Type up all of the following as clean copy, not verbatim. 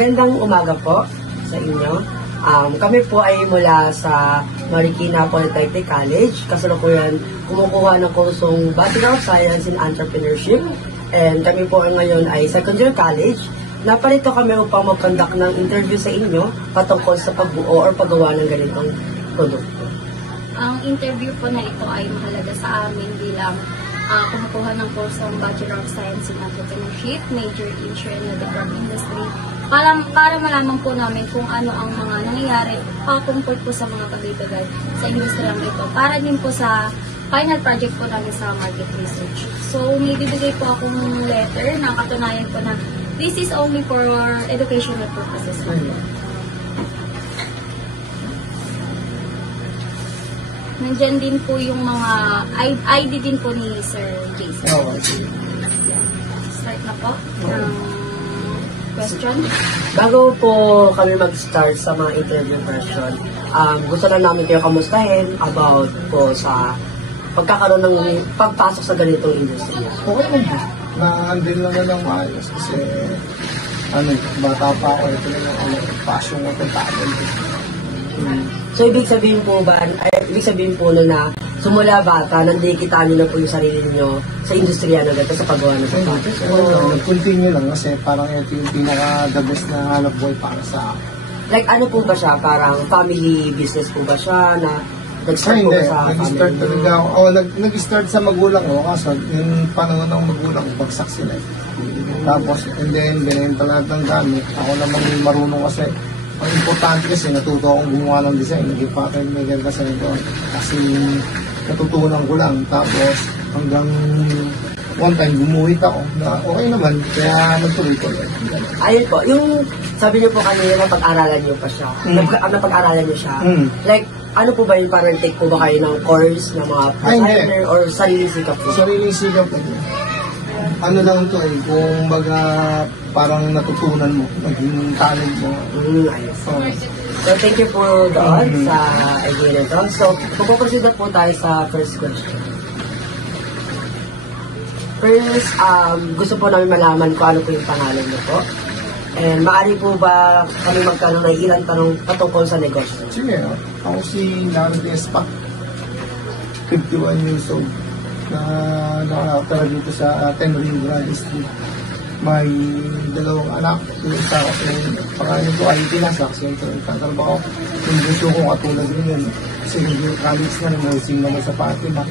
Magandang umaga po sa inyo. Kami po ay mula sa Marikina Polytechnic College. Kasalukuyan kumukuha ng kursong Bachelor of Science in Entrepreneurship. And kami po ngayon ay second year college. Napalito kami upang mag-conduct ng interview sa inyo patungkol sa pagbuo or paggawa ng ganitong produkto. Ang interview po na ito ay mahalaga sa amin bilang kumukuha ng kursong Bachelor of Science in Entrepreneurship, major in Share and Development Industry, para malaman po namin kung ano ang mga nangyayari tungkol po sa mga pagdidagay sa industriyang ito. Para din po sa final project po namin sa market research. So, may bibigay po akong letter na katunayan po na this is only for educational purposes. Nandiyan din po yung mga ID din po ni Sir Jason. Start na po ng question. Bago po kami mag-start sa mga interview question, gusto lang namin kayo kamustahin about po sa pagkakaroon ng pagpasok sa ganitong industriya. Okay naman po. Na-handle lang na ng maayos kasi bata pa ako, ito na yung passion ko pagtagal. So, ibig sabihin po na sumula bata, nandikita nyo na po yung sarili nyo sa industriya na gano'n sa paggawa ng sapatos? Continue lang kasi parang ito yung pinaka-the best na hanap buhay para sa akin. Like ano po ba siya? Parang family business po ba siya na nag-start po sa nag-start talaga ako. Nag-start sa magulang ko kaso yung panahon ng magulang ko, bagsak sila. Tapos, and then, binenta lahat ng gamit. Ako naman yung marunong kasi. Ang importante kasi natuto akong gumawa ng design, naging pattern maker kasi ito. Kasi natutunan ko lang. Tapos hanggang one time gumuhit ako na okay naman, kaya nagtuloy ko lang. Ayun po, yung sabi niyo po kanina napag-aralan niyo pa siya. Napag-aralan niyo siya. Like, ano po ba yung parang take po ba kayo ng course ng mga designer or sariling sikap po? Sariling sikap po. Ano lang ito kung baga parang natutunan mo, naging talent mo. So, thank you po doon sa idea nito. So, magpuproceed na po tayo sa first question. First, gusto po namin malaman kung ano po yung pangalan niyo po. And maaari po ba kami magkaroon ng ilang tanong patungkol sa negosyo? Sige, ako si Larry Espa, 51 years old. Nakatara dito sa Tenrin Grand Street. May dalawang anak. Yung isa ko, pangalan ko ay Tinasak. Siyempre, tatrabaho ko. Yung gusto kong katulad rin yun. Kasi yung college na, nursing naman sa Fatima.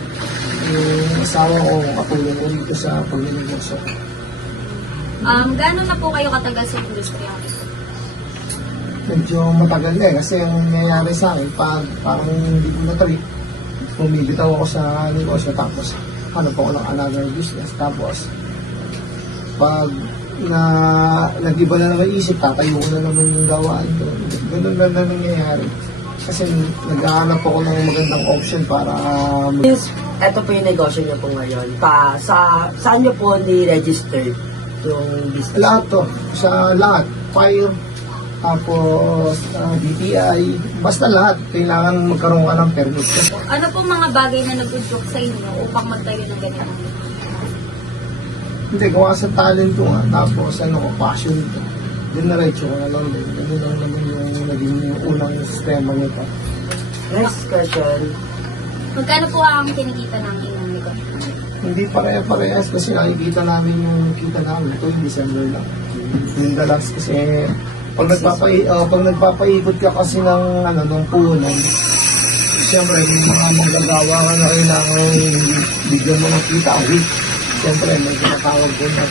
Yung asawa ko, katulad ko dito sa pag-negosyo. Gano'n na po kayo katagal sa industriya? Medyo matagal na kasi ang nangyayari sa akin, parang hindi ko na-trip. Bumibitaw ako sa negosyo, tapos hanap ako ng another business. Tapos, pag nag-iba na naman isip, tatayo ko na naman yung gawaan ko. Ganun lang na nangyayari. Kasi nag-aanap ako ng magandang option para... Ito po yung negosyo niyo po ngayon. Saan niyo po ni-register yung business? Lahat to. Sa lahat. Fire, tapos DTI, basta lahat. Kailangan magkaroon ka ng permit. Ano po mga bagay na nag-udyok sa inyo upang magtayo ng ganyan? Hindi, gawa sa talent ko nga. Tapos passion ko. Dinaretso ko na lang din. Ganun lang naman yung naging unang sistema nito. Next question. Magkano po ang kinikita ng inyong negosyo? Hindi pare-parehas kasi nakikita namin yung kita namin. Ito yung December lang. Yung dalas kasi pag nagpapaikot ka kasi ng puhunan, siyempre yung mga magagawa ka na kailangan bigyan mo ng kita a week. Siyempre may kinatawag ko na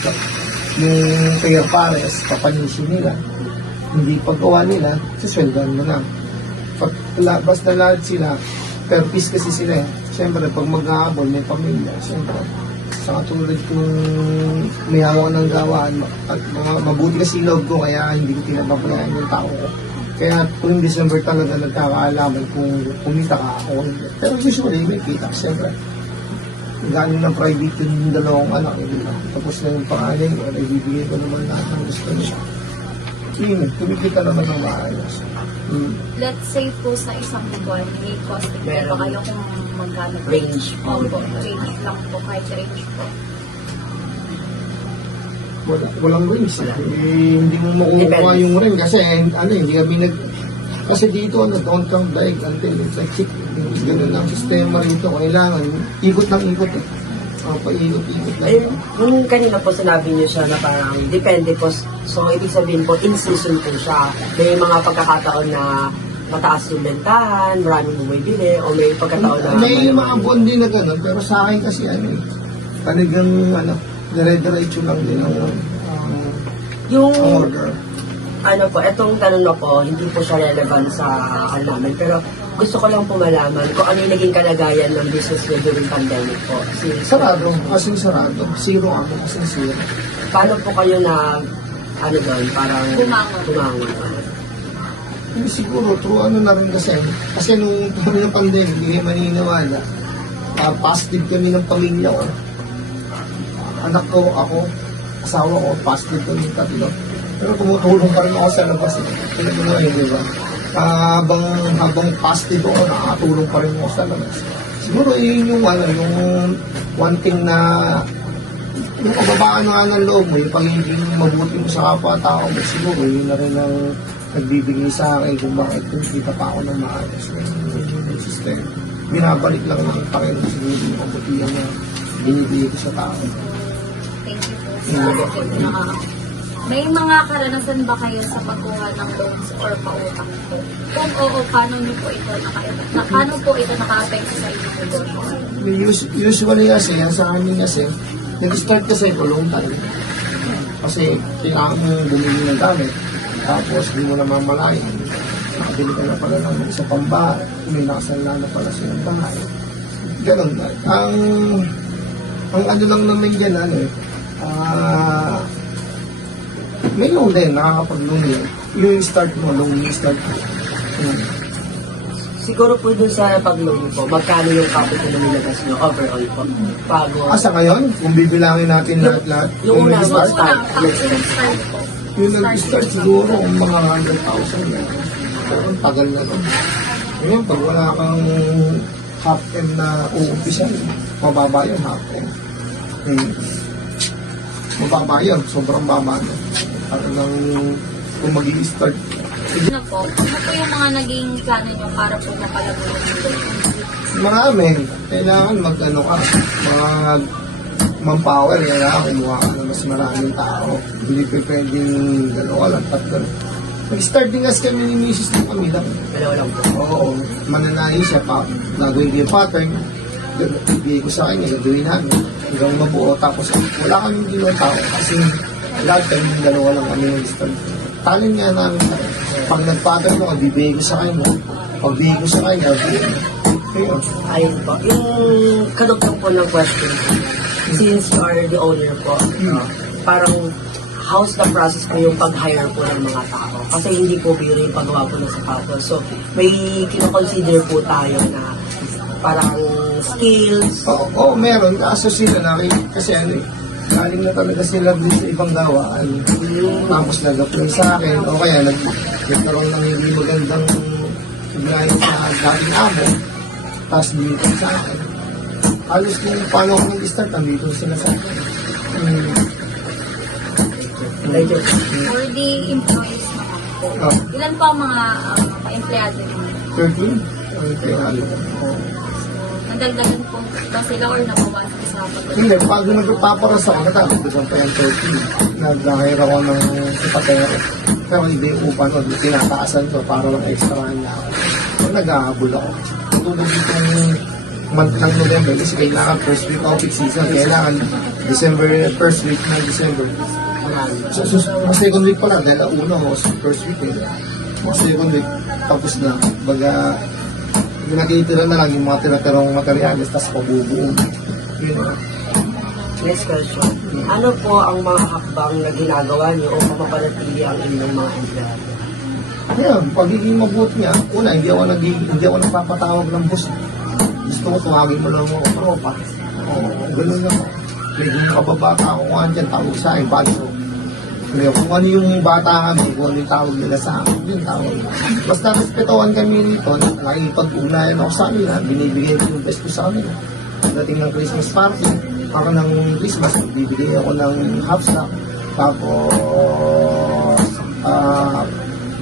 yung pair pares, papanisin nila. Hindi paggawa nila, sisweldoan mo na. Basta lahat sila, per piece kasi sila. Siyempre pag mag-aabol, may pamilya. Siyempre, sa katulad kung may hawak ng gawaan, at mabuti kasi loob ko, kaya hindi ko pinapabayaan yung tao ko. Kaya kung December talaga nagkakaalaman kung kumita ka ako. Pero usually may kita, siyempre. Galing ng private yung dalawang anak, diba? Tapos na yung pangalan ko, ibibigay ko naman lahat ng gusto niya. Kumikita naman ng maayos. Let's say po sa isang buwan, may cost ba kayo kung magkano? Range. Opo, range lang po, kahit range po. walang rings. Hindi mo makukuha yung ring kasi hindi kami kasi dito don't count the egg until it's like chick. Ganun ang sistema rito. Kailangan ikot ng ikot paikot-ikot lang. Yung kanina po sinabi niyo siya na parang depende po. So, ibig sabihin po, in season po siya. May mga pagkakataon na mataas yung bentahan, maraming bumibili, o may pagkataon na... May mga buwan din na gano'n, pero sa akin kasi talagang dire-diretso lang din ang yung order. Etong tanong na po, hindi po siya relevant sa namin, pero gusto ko lang po malaman kung ano yung naging kalagayan ng business niyo during pandemic po. Sarado. Zero ako, kasing zero. Paano po kayo na, parang bumangon? Siguro, true na rin kasi nung tuloy ng pandemic, hindi kayo maniniwala. Positive kami ng pamilya ko. Anak ko, ako, asawa ko, positive kami ng tatlo. Pero tumutulong pa rin ako sa labas. Di ba? Habang positive ako, nakatulong pa rin ako sa labas. Siguro yun yung one thing na yung kababaan ng loob mo, yung pagiging mabuti mo sa kapwa-tao mo, siguro yun na rin ang nagbibigay sa akin kung bakit kita pa ako ng maayos yung system. Binabalik lang ng Panginoon siguro yung kabutihan na binibigay ko sa tao. Thank you po. May mga karanasan ba kayo sa pagkuha ng loans or pautang po? Kung oo, paano po ito naka-affect sa inyong negosyo? Usually kasi, sa amin kasi, nag-start kasi ito long time. Kasi kailangan mo bumili ng gamit, tapos hindi mo na mamalayan. Nakabili ka na pala ng isa pang bahay, may nakasala na pala silang bahay. Ganon. Ang lang naman yan, may loan din, nakakapag-loan yun. Yung start mo, loan yung start mo. Siguro po dun sa pag-loan po, magkano yung capital na nilabas nyo overall po? Sa ngayon, kung bibilangin natin lahat-lahat, yung unang start. Yung nag-start siguro kung mga 100,000 na. Pero ang tagal na nun. Ngayon, pag wala kang half-M na uumpisa, mababa yung half-M. Mababa yun, sobrang baba na. Parang kung mag-i-start. Ano po yung mga naging plano nyo para po mapalago yung Marami. Kailangan manpower. Kailangan kumuha ka na mas maraming tao. Hindi pa pwedeng dalawa lang, tatlo. Nag-start din kasi kami ni Mrs. ng kami lang. Dalawa lang po. Oo. Mananayin siya pa. Nagawin ko yung pattern. Ibigay ko sa kanya. Gagawin namin. Hanggang mabuo. Tapos wala kami din ng tao. Kasi lahat kami dalawa lang kami nag-start. Talent nga namin. Pag nag-pattern ko, bibigay ko sa kanya. Pag bibigay ko sa kanya, ayun po. Yung kadugtong po ng question, since you are the owner po, parang how's the process po yung pag-hire po ng mga tao? Kasi hindi po biro yung paggawa po ng sapatos. So, may kinoconsider po tayo na parang skills. Oo, meron. Kaso sila kasi galing na talaga sila din sa ibang gawaan. Tapos nag-apply sa akin. O kaya nagkaroon ng hindi magandang ibigay sa dating amo. Tapos dito sa akin. Halos kung paano ako nag-start, nandito sila sa akin. For the employees naman po, ilan po ang mga empleyado nyo? 13. Nadagdagan po ba sila or nabawasan sa pagkakas? Hindi, pag nagpaparas ako, natapos pa yung 13. Nag-hire ako ng sipatero. Pero hindi upan ko, tinataasan ko para lang extra niya ako. So, nag-ahabol ako. Tulog itong month ng November kasi kailangan first week of season. Kailangan first week ng December. So, second week pala, dahil una ko, first week second week, tapos na. Baga, nakitira na lang yung mga tira-tirong materialis, tapos pabubuo. Next question. Ano po ang mga hakbang na ginagawa niyo o mapapanatili ang inyong mga empleyado? Ayan, pagiging mabuti niya, una, hindi ako nagpapatawag ng boss. Gusto ko, tuwagin mo lang ako, tropa. Ganun lang. Medyo kababata ako kung ano dyan, tawag sa akin, bago. Kung ano yung bata kami, kung ano yung tawag nila sa akin, yung tawag. Basta respetawan kami nito, nakikipag-ugnayan ako sa kanila, binibigay ko yung best ko sa kanila. Dating ng Christmas party, para ng Christmas, bibigay ako ng half stack. Tapos,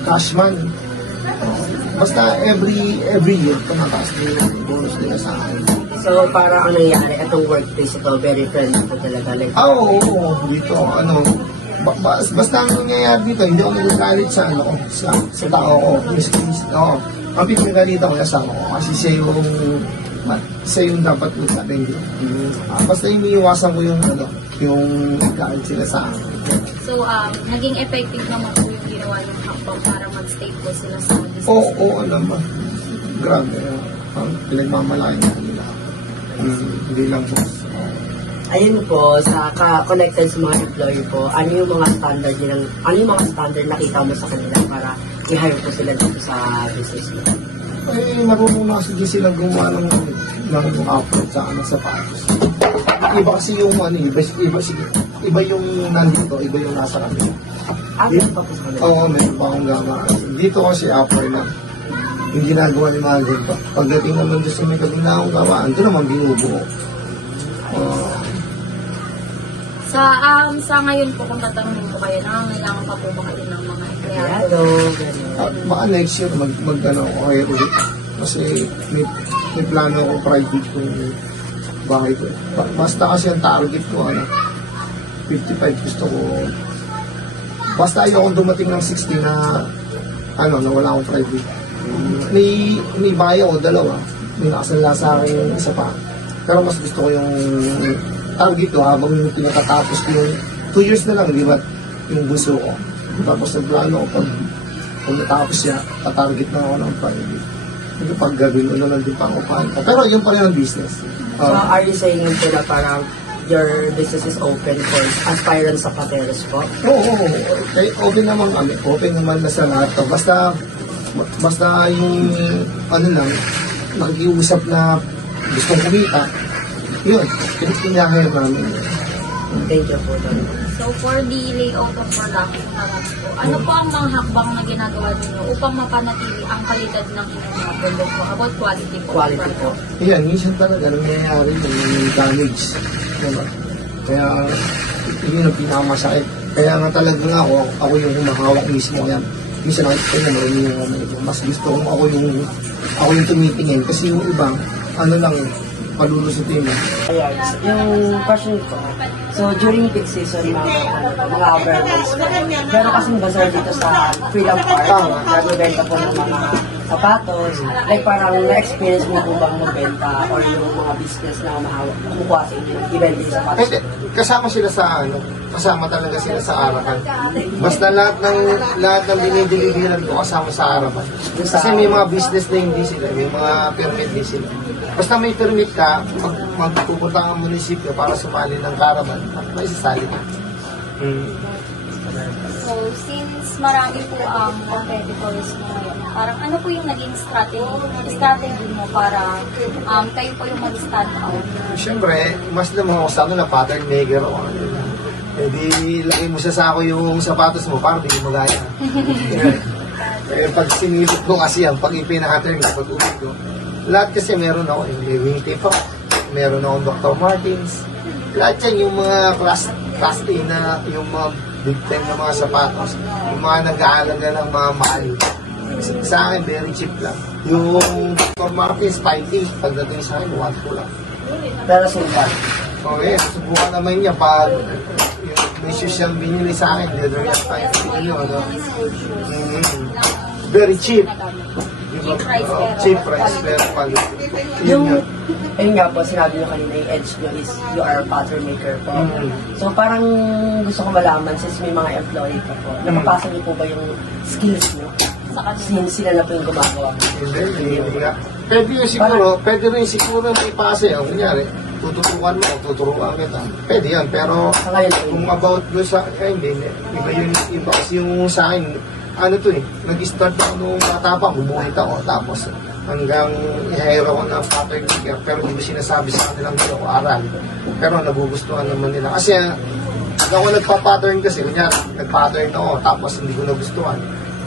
Cashman. Basta every year, tumataas din yung bonus nila sa akin. So, para ang nangyari, itong workplace ito, very friendly po talaga. Like, Oo, dito, basta ang nangyayari dito, hindi ako nagagalit sa, sa tao ko. Oo, ang pinagalit ako sa ko, kasi siya yung dapat usatin dito. Basta yung iniiwasan ko yung galit sila sa akin. So, naging effective naman po yung ginawa yung hakbang para mag-stay po sila sa business. Oo, naman. Grabe. Pinagmamalaki na nila. Hindi lang po. ayun po, sa connected sa mga employee po, ano yung mga standard nakita mo sa kanila para i-hire po sila dito sa business mo? Marunong na sige silang gumawa ng upload sa sapatos. Iba kasi yung iba yung nandito, iba yung nasa kanila. Meron pa po sa kanila? Oo, meron pa akong gama. Dito kasi upload na. Yung ginagawa ni mga ganito. Pagdating naman doon sa may kabila akong gawaan, doon naman binubuo. Sa ngayon po, kung tatanungin ko kayo, nangangailangan pa po ba kayo ng mga empleyado? Baka next year mag-ano ako kayo ulit. Kasi may plano akong private kung bahay ko. Basta kasi ang target ko, 55 gusto ko. Basta ayokong dumating ng 60 na na wala akong private. May bahay ako, dalawa. May nakasanla sa akin isa pa. Pero mas gusto ko yung target ko habang pinatatapos ko yung 2 years na lang, di ba? Yung gusto ko. Tapos nagplano ko pag natapos siya, tatarget na ako ng private. Hindi pag gawin, lang din pang upahan ko. Pero yun pa rin ang business. So, are you saying po na parang your business is open for aspirants sa Pateros po? Oo. Open naman kami. Open naman na sa lahat. Basta yung lang, nakikiusap na gustong kumita, yun, kinakaya namin. Thank you po, Don. So, for the layout of production naman po, ano po ang mga hakbang na ginagawa ninyo upang mapanatili ang kalidad ng inyong mga produkto? About quality po. Quality po. Yan, minsan talaga nangyayari yung damage. Diba? Kaya, yun ang pinakamasakit. Kaya nga talaga nga ako yung humahawak mismo yan. Minsan nakikita ko marami yung mas gusto kong ako yung tumitingin. Kasi yung iba, palulusutin. Ayan, yung question ko, so during peak season, mga awareness po, pero kasing bazaar dito sa Freedom Park, nagbebenta po ng mga sapatos, like parang na-experience mo po bang magbenta or yung mga business na kumukuha sa inyo, ibenta yung sapatos? Kasama sila kasama talaga sila sa Arakan. Basta lahat ng dinideliveran ko kasama sa Arakan. Kasi may mga business na hindi sila, may mga permit din sila. Basta may permit ka, magpupunta ang munisipyo para sumali ng caravan, may sasali ka. So, since marami po ang competitors mo ngayon, parang ano po yung naging strategy mo para kayo po yung mag-stand out? Siyempre, mas naman ako sa na pattern maker o lagay mo sa sako yung sapatos mo para hindi magaya. Pag sinilip ko kasi yan, pag ipinahattern ko, pag ulit ko, lahat kasi meron ako, yung wingtip ako, meron akong Dr. Martens, lahat yan yung mga class A na, yung mga big time na mga sapatos, yung mga nag-aalaga ng mga mahal. Sa akin, very cheap lang. Yung Dr. Martens, 5 pagdating sa akin, 1 ko lang. Pero simple. Okay, subukan naman niya pag may shoes siyang binili sa akin, leather yan, 5 yun, very cheap. Cheap price, pero quality. Ayun nga po, sinabi nyo kanina yung edge nyo is you are a pattern maker po. So parang gusto ko malaman, since may mga employee ka po, napapasa nyo po ba yung skills nyo? Since sila na po yung gumagawa? Hindi nga. Pwede rin siguro may pase. Kunyari, tuturuan mo, tuturuan kita. Pwede yan, pero kung about doon sa, hindi. Iba kasi yung sa akin, nag-start ako nung bata pa, bumuhit ako, tapos hanggang i-hire ako ng pattern maker, pero hindi ko sinasabi sa kanilang gusto ko aral. Pero nagugustuhan naman nila. Kasi ako nagpa-pattern kasi, kunyari, nag-pattern ako, tapos hindi ko nagustuhan.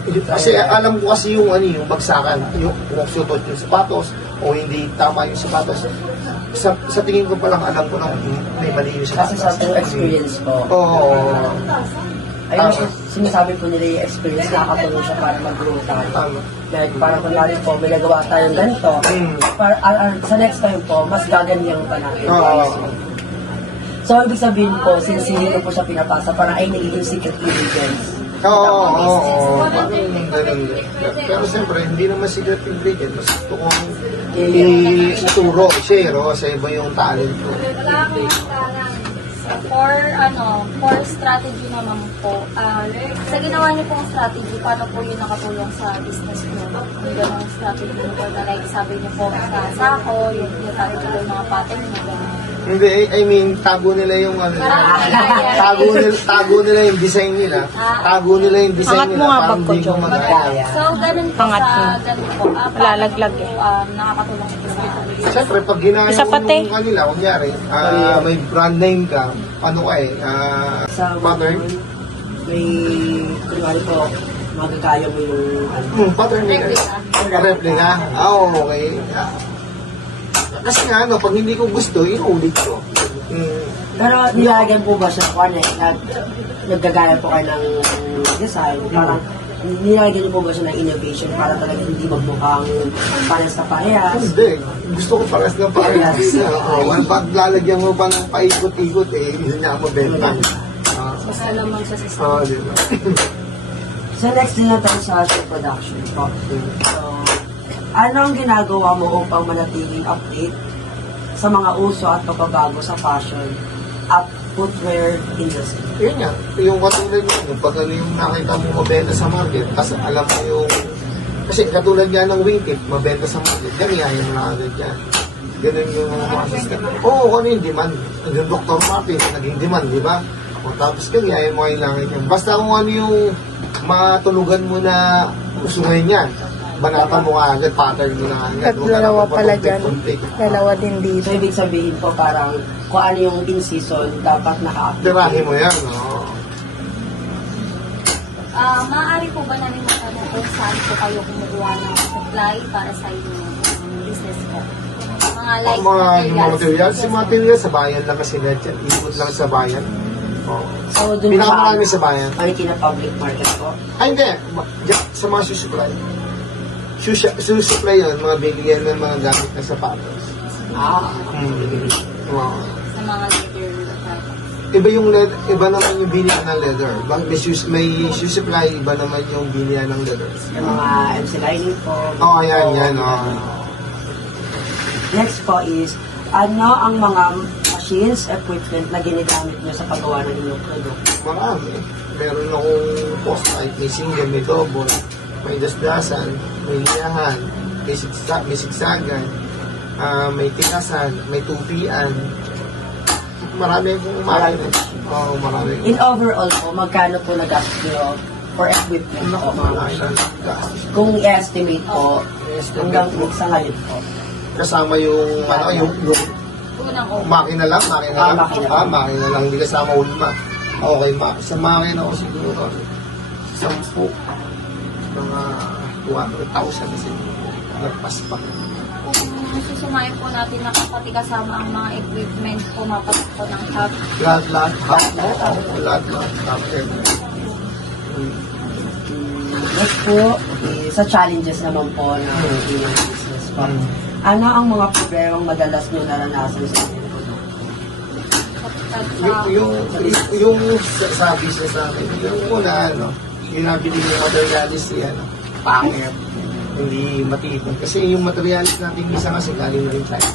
Kasi alam ko kasi yung bagsakan, yung sutot yung sapatos, o hindi tama yung sapatos. Sa tingin ko palang alam ko na may mali yung sapatos. Kasi sa experience po. Oo. ayun po, sinasabi po nila yung experience, nakakatulong siya para mag-grow tayo. Tama. Like, parang kunwari po, may nagawa tayong ganito, para, sa next time po, mas gaganyan pa natin. So, ibig sabihin po, since hindi ko po siya pinapasa, parang ay nagiging secret ingredients. Oo. Ganun. Pero siyempre, hindi naman secret ingredient. Mas gusto kong ituro, share, sa iba yung talent ko. For strategy naman po, sa ginawa niyo pong strategy, paano po yun nakatulong sa business niyo? Yung ganong strategy niyo po na like sabi niyo po sa sako, yung strategy ko yung mga pattern niyo, gano'n. Hindi, I mean, tago nila yung tago nila yung design nila. Tago nila yung design nila para hindi ko magkaya. So, ganun po ganun po. Lalaglag eh. Nakakatulong po sa Siyempre, pag ginaya mo yung kanila, kunyari, may brand name ka, ano ka Sa pattern? May, kunwari po, magagaya mo yung, Pattern replica. Okay. Kasi nga, pag hindi ko gusto, inulit ko. Pero nilagyan po ba siya, naggagaya po kayo ng design, parang nilagyan niyo po ba siya ng innovation para talaga hindi magmukhang parehas na parehas? Hindi. Gusto ko parehas na parehas. Pag lalagyan mo pa ng paikot-ikot, hindi niya mabenta. Basta naman sa sistema. Diba? So next din natin sa show production po. So, ano ang ginagawa mo upang manatiling update sa mga uso at pagbabago sa fashion at footwear industry? Yun nga, yung katulad nyo, pag ano yung nakita mo mabenta sa market, kasi alam mo yung, kasi katulad nga ng wingtip, mabenta sa market, gamiyahin mo na agad yan. Ganun yung mga system. Oo, ano yung demand? Yung Dr. Martin, naging demand, di ba? O tapos gamiyahin mo kailangan yan. Basta kung ano yung matulugan mo na gusto ngayon yan, banata mo ka agad, pattern mo na agad. Dalawa pala dyan. Dalawa din dito. So, ibig sabihin po parang kung ano yung in-season, dapat naka-update. Tirahin mo yan, no? Maaari po ba namin matanong kung saan po kayo kumukuha ng supply para sa inyong business po? Mga like materials. Yung materials sa bayan lang kasi dyan. Ikot lang sa bayan. So, dun Pinakamarami sa bayan. Marikina public market po? Ay, hindi. Sa mga susupply. Susupply yun, mga bigyan ng mga gamit na sapatos. Wow. sa mga leather products? Iba naman yung bilihan ng leather. May susupply, iba naman yung bilihan ng leather. Yung mga MC lining po. Yan. Next po is, ano ang mga machines, equipment na ginagamit nyo sa paggawa ng inyong produkto? Marami. Meron akong post-type, may single, may double, may dasdasan, may liyahan, may sigsagan, may tikasan, may tupian. Marami akong marami. Marami. In overall po, magkano po nag-gastos nyo for equipment po? Kung i-estimate po, hanggang sa ngayon po. Kasama yung makina lang. Makina lang, hindi kasama ulma. Okay, sa makina ko siguro 10, mga 200,000 kasi nagpas pa. Kung susumayin po natin na kapati kasama ang mga equipment, pumapatak po ng hub. Lahat. Next po, sa challenges naman po ng inyong business po. Ano ang mga problemang madalas nyo naranasan sa inyong produkto? Yung sa business namin, yung una, yung nabili yung materialis yan, pangit, hindi matipon. Kasi yung materialis natin, minsan kasi galing na rin tayo.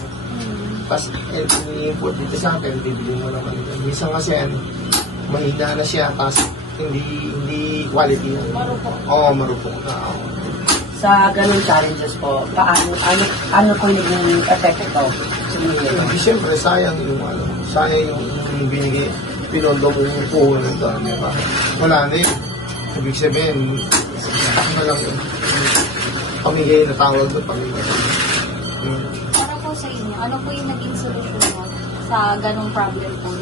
Tapos, ini-import dito sa atin, bibili mo naman. Minsan kasi, mahina na siya, tapos hindi quality. Marupok na. Sa ganung challenges po, ano po yung naging epekto? Siyempre, sayang yung binigay, pinondo mo yung puhunan doon, di ba? Wala na yun. Ibig sabihin, stock na lang yun. Pamigay na tawag doon, pamigay. Para po sa inyo, ano po yung naging solusyon mo sa ganung problem po?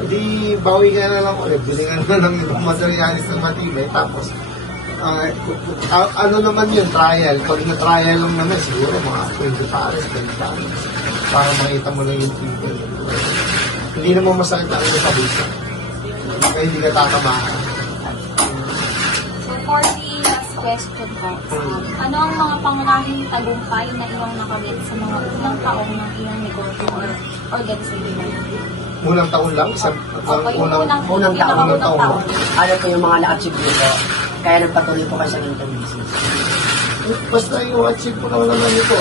Hindi, bawi ka na lang ulit. Bili ka na ng materialis ng matibay. Tapos, ano naman yun, trial. Pag na-trial lang naman, siguro mga 20 pares, 30 pares. Para makita mo lang yung people. Hindi naman masakit ang ito sa bulsa. Kaya hindi ka tatamaan. for the last question po, ano ang mga pangunahing tagumpay na iyong nakamit sa mga unang taong ng iyong negosyo or organization? Unang taon lang, Unang taon. taon. Ano po yung mga na-achieve nyo po? Kaya nagpatuloy po kayo sa ganitong business. Basta yung achieve ko naman ito,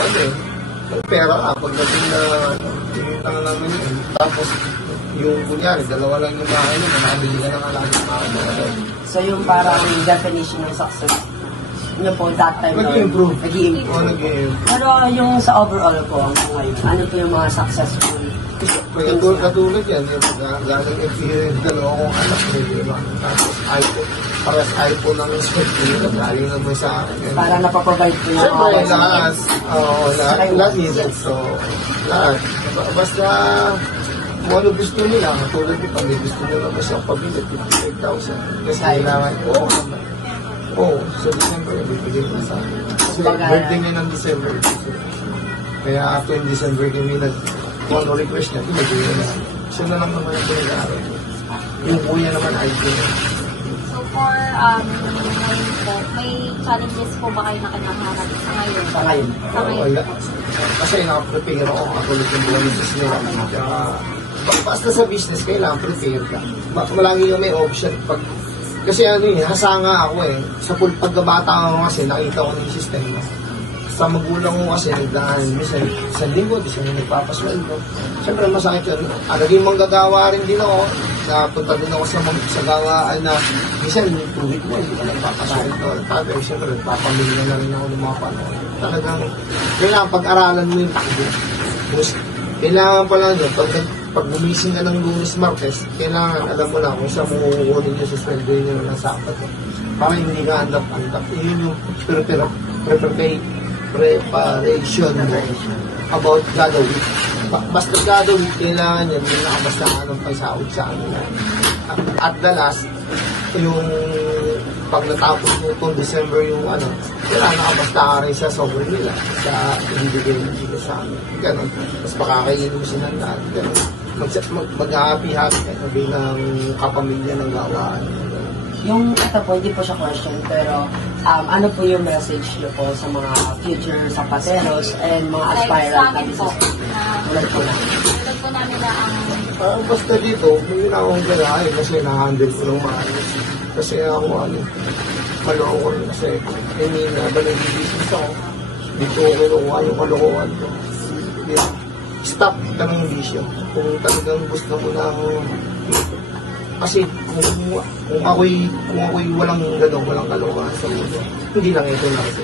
yung pera pagdating na tinitang namin yun. Tapos, yung kunyari, dalawa lang yung nakabili ka na nga lang yung mga. So yung parang definition ng success nyo po that time Nag-i-improve. Nag-i-improve. Oo, nag-i-improve. Pero yung sa overall po, hanggang ngayon, ano po yung mga successful Katulad yan, yung galing experience, dalawa akong anak mo, diba? Tapos iPhone, parang iPhone ng script, galing naman sa akin. Parang napaprovide po yung Siyempre, lahat needed. So, lahat. Basta, kung ano gusto nila, katulad nito, may gusto nila ba siyang pabili, 55,000. Kasi kailangan, sa December, bibigay ko sa akin. Kasi birthday niya ng December. Kaya after December, kami kung ano request niya, pinagay na. So na lang naman ang pinag-aaral. Yung kuya naman ay So for ngayon po, may challenges po ba kayo na kinaharap sa ngayon? Sa ngayon. Wala. Kasi nakaprepare ako kakulit yung buwan ng business nila. Kaya, basta sa business, kailangan prepare ka. Malagi yung may option. Kasi hasanga ako Sa pagkabata ko kasi, nakita ko ng system mo. Sa magulang ko kasi, nagdaan, minsan, isang linggo, di siya nagpapasweldo. Siyempre, masakit yun. Naging manggagawa rin din ako. Napunta din ako sa gawaan na, minsan, 2 weeks mo, hindi ka nagpapasweldo. Tapos, siyempre, nagpapamilya na rin ako ng mga panahon. Talagang, kailangan pag-aralan mo yung kailangan pala pag gumising ka ng Lunes Martes, kailangan, alam mo na kung saan mo kukunin yung susweldo yun yung nasapat. Para hindi ka andap-andap. Yun yung preparation about gagawin. Basta gagawin, kailangan yan, yung nakabasta ka ng paisawid sa kanila. At the last, yung pag natapos mo itong December yung kailangan nakabasta ka rin sa sobrang nila, sa ibibigay nila sa amin. Ganon. Tapos pakakainin mo silang lahat. Ganon. Mag-happy-happy ka bilang kapamilya ng gawaan. Yung ito po, hindi po siya question, pero ano po yung message niyo po sa mga future zapateros and mga aspirant na business? Tulad po namin na ang basta dito, may akong galahin kasi na-handle ko ng maayos. Kasi ako, maloko rin kasi, ba nag-business ako, dito ko kinukuha yung kalokohan ko. Stop ka ng bisyo. Kung talagang gusto mo na kasi kung ako'y walang walang kalokohan sa mundo, hindi lang ito lang ito.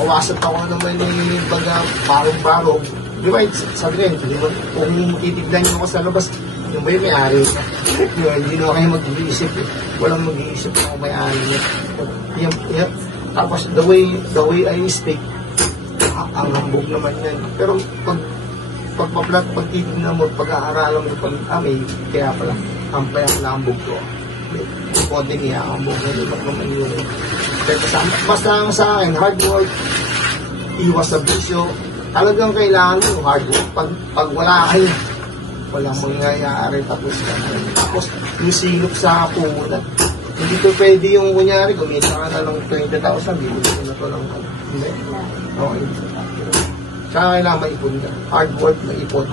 Mawasat ako naman yung baga barong-barong. Di ba, sabi rin, kung titignan nyo ako sa labas, yung ba yung may-ari? Hindi na kayo mag-iisip. Walang mag-iisip na may-ari. Tapos, the way I speak, ang hambog naman yan. Pero, pag titignan mo, pag-aaralan mo, kaya pala, ampay ang lambog ko. Konti niya, hambog na rin naman yun. Basta sa akin, hard work, iwas sa bisyo, talagang kailangan yung hard work. Pag wala kayo, walang mangyayari tapos yung silop sa pumunat. Hindi ko pwede yung kunyari, gumita ka na ng 20,000, bibili ko na to ng hindi. Okay. Kaya kailangan maipon ka. Hard work, maipon.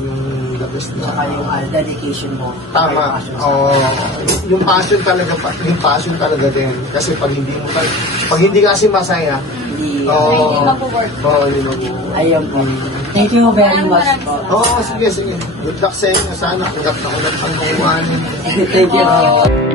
Yung the best na. Saka yung dedication mo. Tama. Yung passion talaga din. Kasi pag hindi kasi masaya, hindi mag-work. Hindi mag-work. Ayun po. Thank you very much po. Sige. Good luck sa inyo. Sana ulat na ulat ang kumain. Thank you.